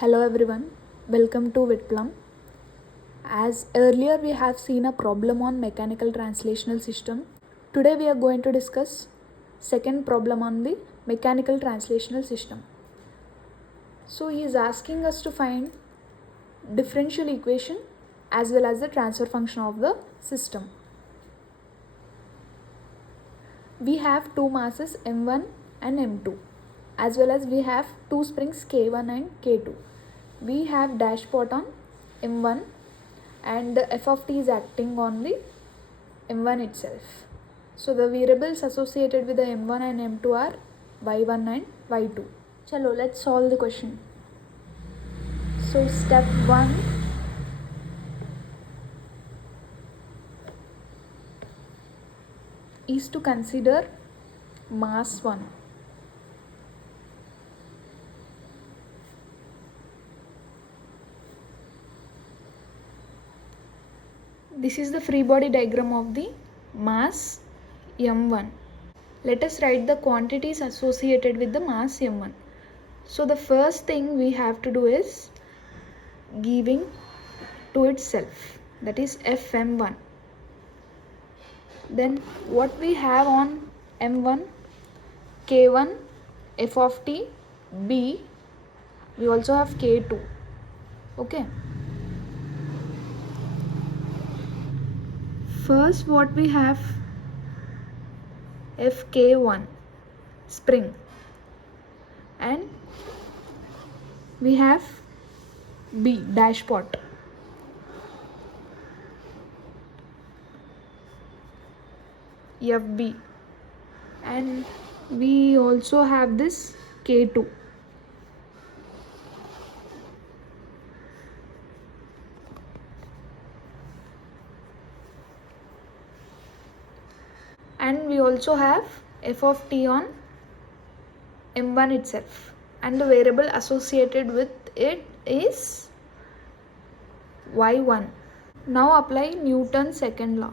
Hello everyone, welcome to Vitplum. As earlier we have seen a problem on mechanical translational system. Today we are going to discuss second problem on the mechanical translational system. So he is asking us to find differential equation as well as the transfer function of the system. We have two masses m1 and m2 as well as we have two springs k1 and k2. We have dashpot on m1 and the f of t is acting on the m1 itself. So the variables associated with the m1 and m2 are y1 and y2. Chalo, let's solve the question. So step 1, is to consider mass 1. This is the free body diagram of the mass m1. Let us write the quantities associated with the mass m1. So the first thing we have to do is giving to itself, that is fm1. Then what we have on m1, k1, f of t, b. We also have k2. Okay. First what we have, fk1 spring, and we have b dashpot. fb, and we also have this k2. And we also have f of t on m1 itself, and the variable associated with it is y1. Now apply Newton's second law.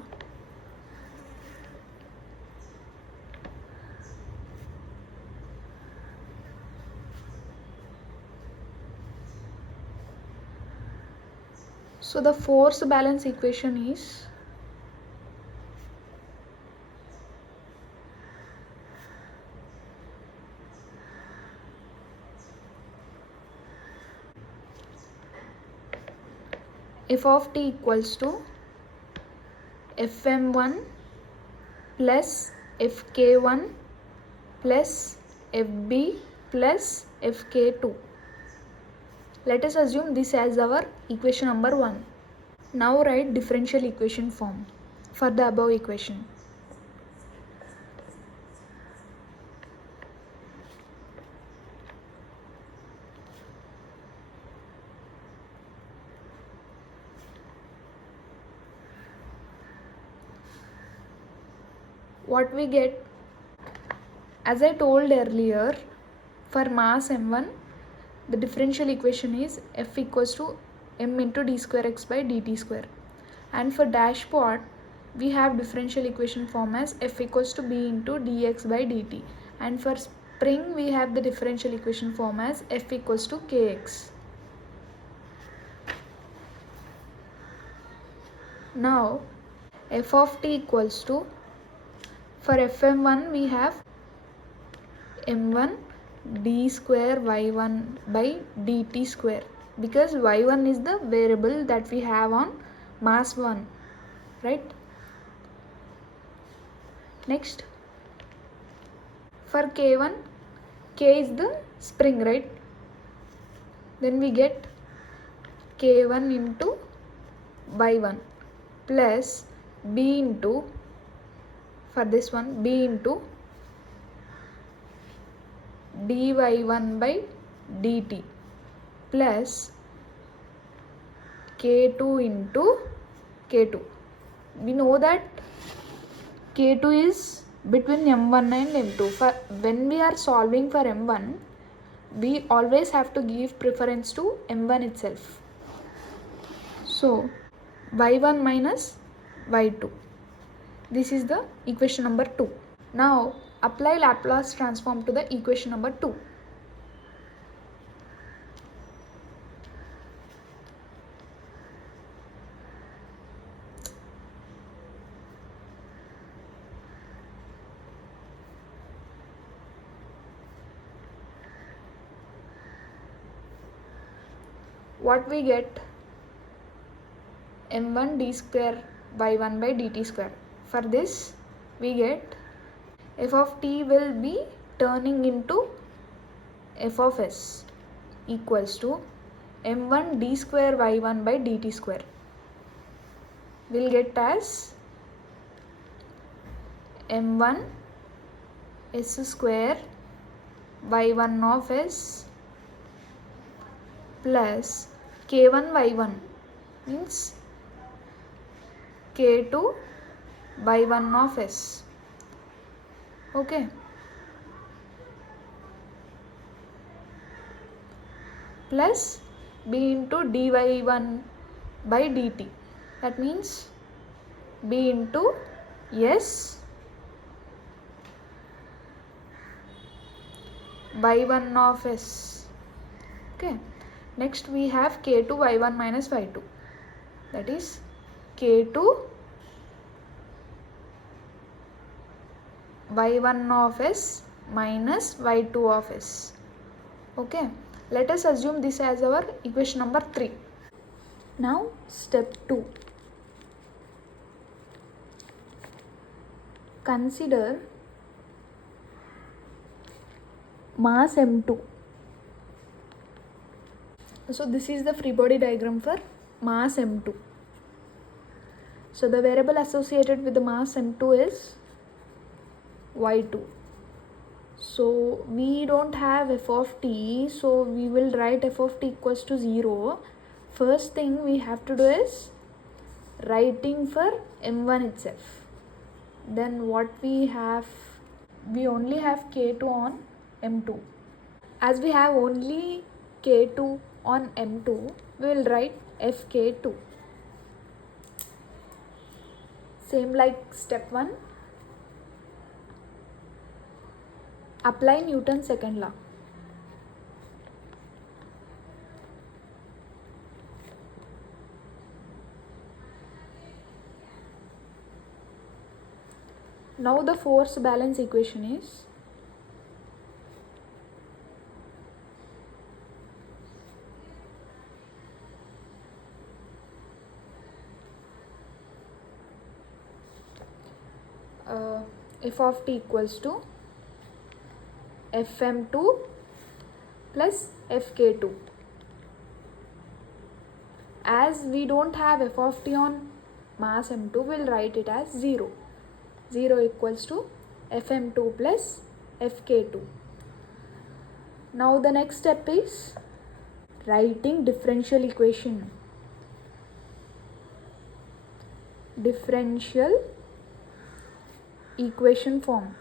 So the force balance equation is f of t equals to fm1 plus fk1 plus fb plus fk2. Let us assume this as our equation number 1. Now write differential equation form for the above equation. What we get, as I told earlier, for mass m1, the differential equation is f equals to m into d square x by dt square. And for dashpot, we have differential equation form as f equals to b into dx by dt. And for spring, we have the differential equation form as f equals to kx. Now, f of t equals to, for fm1 we have m1 d square y1 by dt square, because y1 is the variable that we have on mass 1, right? Next, for k1, k is the spring, right? Then we get k1 into y1 plus b into, for this one, b into dy1 by dt plus k2 into k2. We know that k2 is between m1 and m2. For when we are solving for m1, we always have to give preference to m1 itself. So y1 minus y2. This is the equation number 2. Now apply Laplace transform to the equation number 2. what we get? m1 d square by 1 by dt square. For this we get f of t will be turning into f of s equals to m1 d square by 1 by dt square. We'll get as m1 s square by 1 of s plus k1 y1 means k2 by 1 of s. Okay. Plus b into dy1 by dt. That means b into s by 1 of s. Okay. Next we have k2 y1 minus y2. That is k2 y1 of s minus y2 of s. Okay. Let us assume this as our equation number 3. Now step 2. Consider mass m2. So this is the free body diagram for mass m2. So the variable associated with the mass m2 is y2. So we don't have f of t, so we will write f of t equals to 0. First thing we have to do is writing for m1 itself. Then what we have? We only have k2 on m2. As we have only k2 on m2, we will write fk2. Same like step 1. Apply Newton's second law. Now the force balance equation is f of t equals to fm2 plus fk2. As we don't have f of t on mass m2, we'll write it as 0. 0 equals to fm2 plus fk2. Now the next step is writing differential equation. Differential equation form.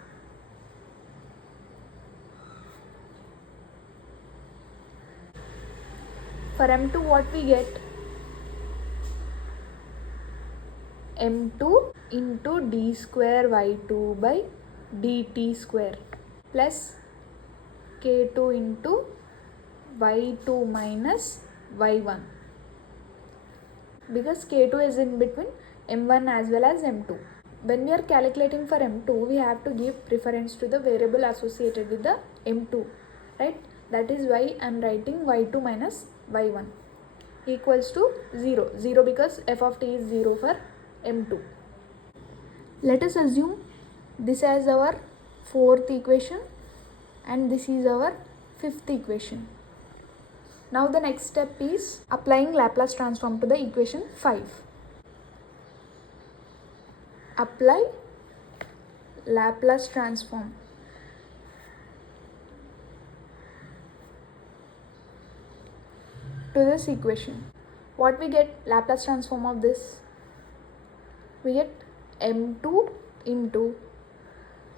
For m2 what we get? m2 into d square y2 by dt square plus k2 into y2 minus y1, because k2 is in between m1 as well as m2. When we are calculating for m2, we have to give preference to the variable associated with the m2, right? That is why I am writing y2 minus y1 equals to 0. 0 because f of t is 0 for m2. Let us assume this as our fourth equation and this is our fifth equation. Now the next step is applying Laplace transform to the equation 5. Apply Laplace transform. To this equation. What we get? Laplace transform of this? We get m2 into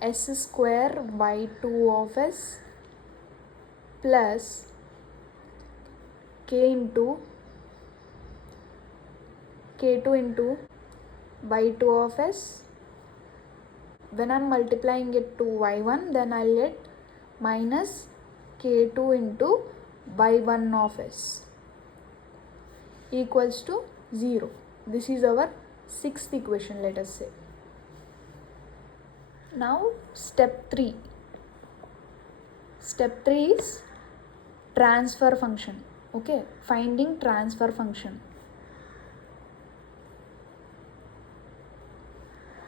s square y2 of s plus k into k2 into y2 of s. When I am multiplying it to y1, then I will get minus k2 into y1 of s equals to 0. This is our sixth equation, let us say. Now step 3. Step 3 is transfer function. Okay, finding transfer function.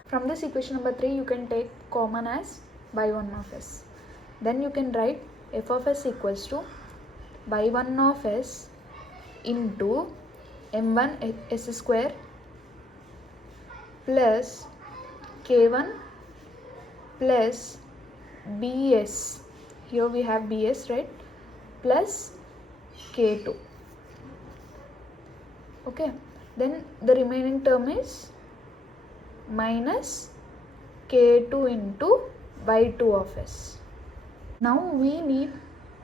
From this equation number 3, you can take common as y1 of s. Then you can write f of s equals to y1 of s into m1 s square plus k1 plus bs. Here we have bs, right? Plus k2. Okay, then the remaining term is minus k2 into y2 of s. Now we need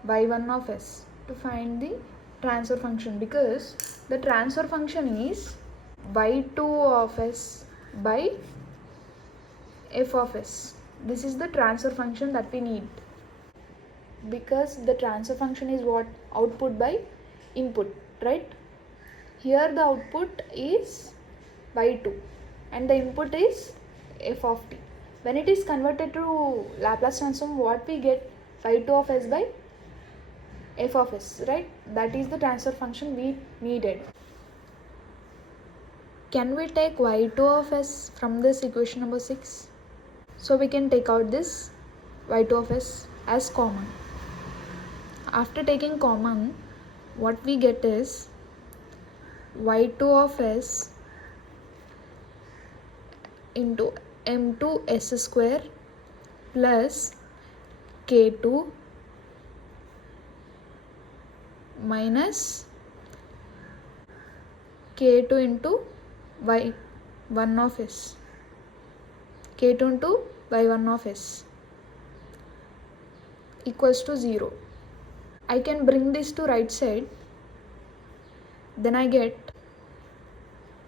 y1 of s to find the transfer function, because the transfer function is y2 of s by f of s. This is the transfer function that we need, because the transfer function is what? Output by input, right? Here the output is y2 and the input is f of t. When it is converted to Laplace transform, what we get? y2 of s by f of s, right? That is the transfer function we needed. Can we take y2 of s from this equation number 6? So we can take out this y2 of s as common. After taking common, what we get is y2 of s into m2 s square plus k2 minus k2 into y1 of s. k2 into y1 of s equals to 0. I can bring this to right side. Then I get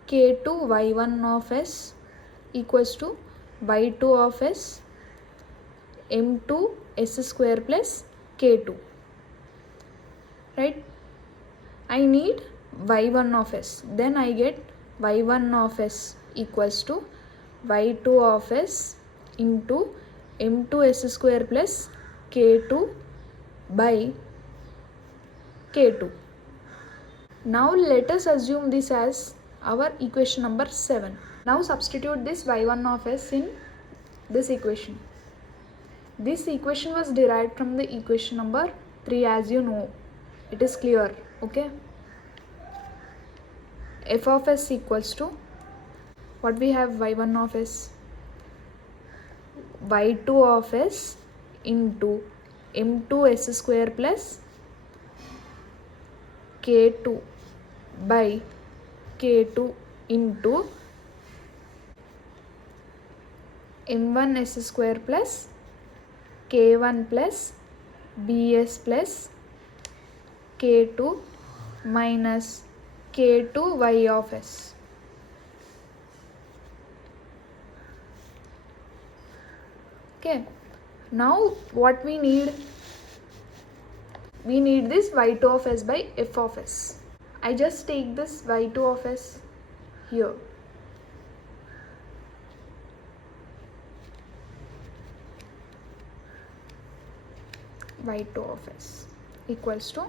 k2 y1 of s equals to y2 of s m2 s square plus k2, right? I need y1 of s. Then I get y1 of s equals to y2 of s into m2 s square plus k2 by k2. Now let us assume this as our equation number 7. Now substitute this y1 of s in this equation. This equation was derived from the equation number 3, as you know. It is clear, okay? F of s equals to, what we have? y1 of s, y2 of s into m2 s square plus k2 by k2 into m1 s square plus k1 plus bs plus k2 minus k2 y of s. Okay, now what we need? We need this y2 of s by f of s. I just take this y2 of s here. y2 of s equals to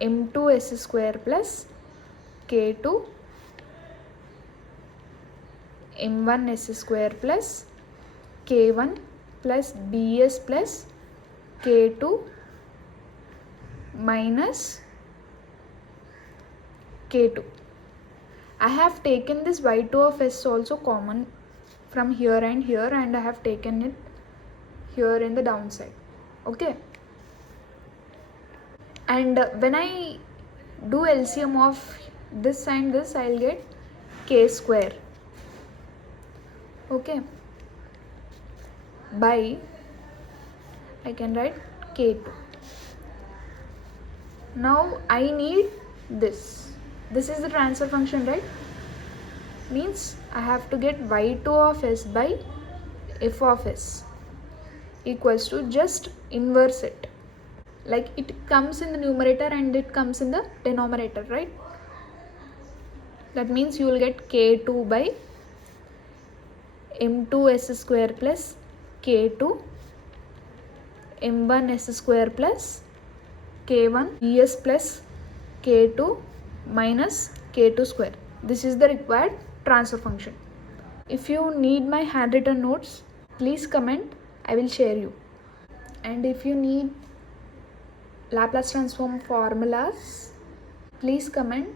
m2 s square plus k2 m1 s square plus k1 plus bs plus k2 minus k2. I have taken this y2 of s also common from here, and I have taken it here in the downside. Okay, and when I do LCM of this and this, I'll get k square. Okay, by, I can write k2. Now I need this. This is the transfer function, right? Means I have to get y2 of s by f of s equals to, just inverse it. Like it comes in the numerator and it comes in the denominator, right? That means you will get k2 by m2 s square plus k2 m1 s square plus k1 bs plus k2 minus k2 square. This is the required transfer function. If you need my handwritten notes, please comment, I will share you. And if you need Laplace transform formulas, please comment,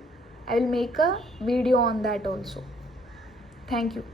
I will make a video on that also. Thank you.